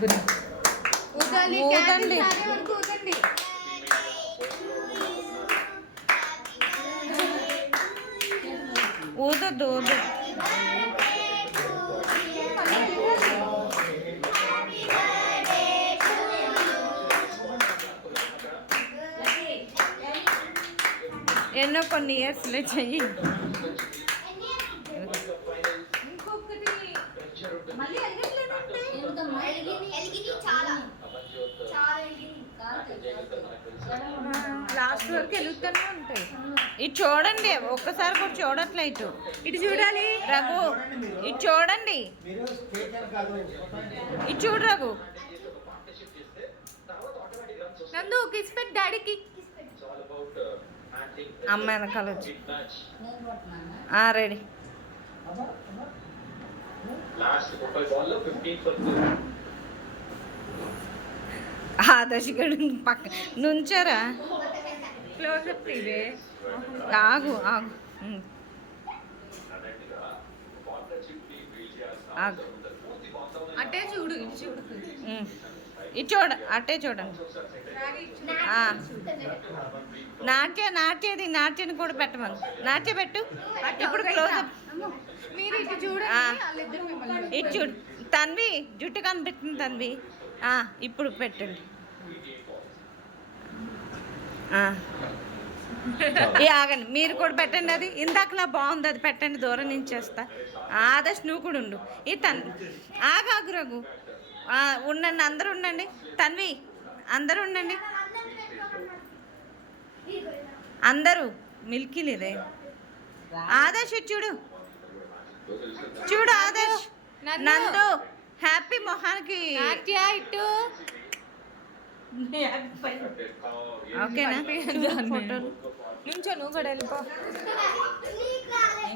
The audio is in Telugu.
ఊదండి. ఊదొద్దు ఊదు. ఎన్నో కొన్ని ఇయర్స్లో చెయ్యి. లాస్ట్ వరకు వెలుగుతూనే ఉంటాయి. ఇటు చూడండి, ఒక్కసారి కూడా చూడట్లే. ఇటు చూడాలి రఘు, ఇటు చూడండి, ఇటు చూడు రఘు. నందు కిస్ పెట్టి డాడీకి. అమ్మ వెనకాల వచ్చి రెడీ. ఆదర్శగడు పక్క నుంచారా? క్లోజప్ ఇదే. ఆగు ఆగు ఆగు. అట్టే చూడు, ఇటు చూడు, ఇటు చూడ, అట్టే చూడండి. నాట్యది నాట్యాన్ని కూడా పెట్టమను. నాట్య పెట్టు. ఇప్పుడు క్లోజప్. ఇటు చూడు తన్వి, జుట్టు కనిపిస్తుంది తన్వి. ఇప్పుడు పెట్టండి. ఆగండి, మీరు కూడా పెట్టండి. అది ఇందాకలా బాగుంది, అది పెట్టండి. దూరం నుంచి చేస్తా. ఆదర్శ్ నువ్వు కూడా ఉండు. ఈ ఆగాగు రఘు. ఉండండి, అందరూ ఉండండి. తన్వి అందరూ ఉండండి. అందరూ మిల్కీ లేదే. ఆదర్శ్ చూడు, చూడు ఆదర్శ్. నందు హ్యాపీ మొహానికి. ఓకేనా? ఫోటోలు నుంచో, నువ్వు కూడా వెళ్ళిపో.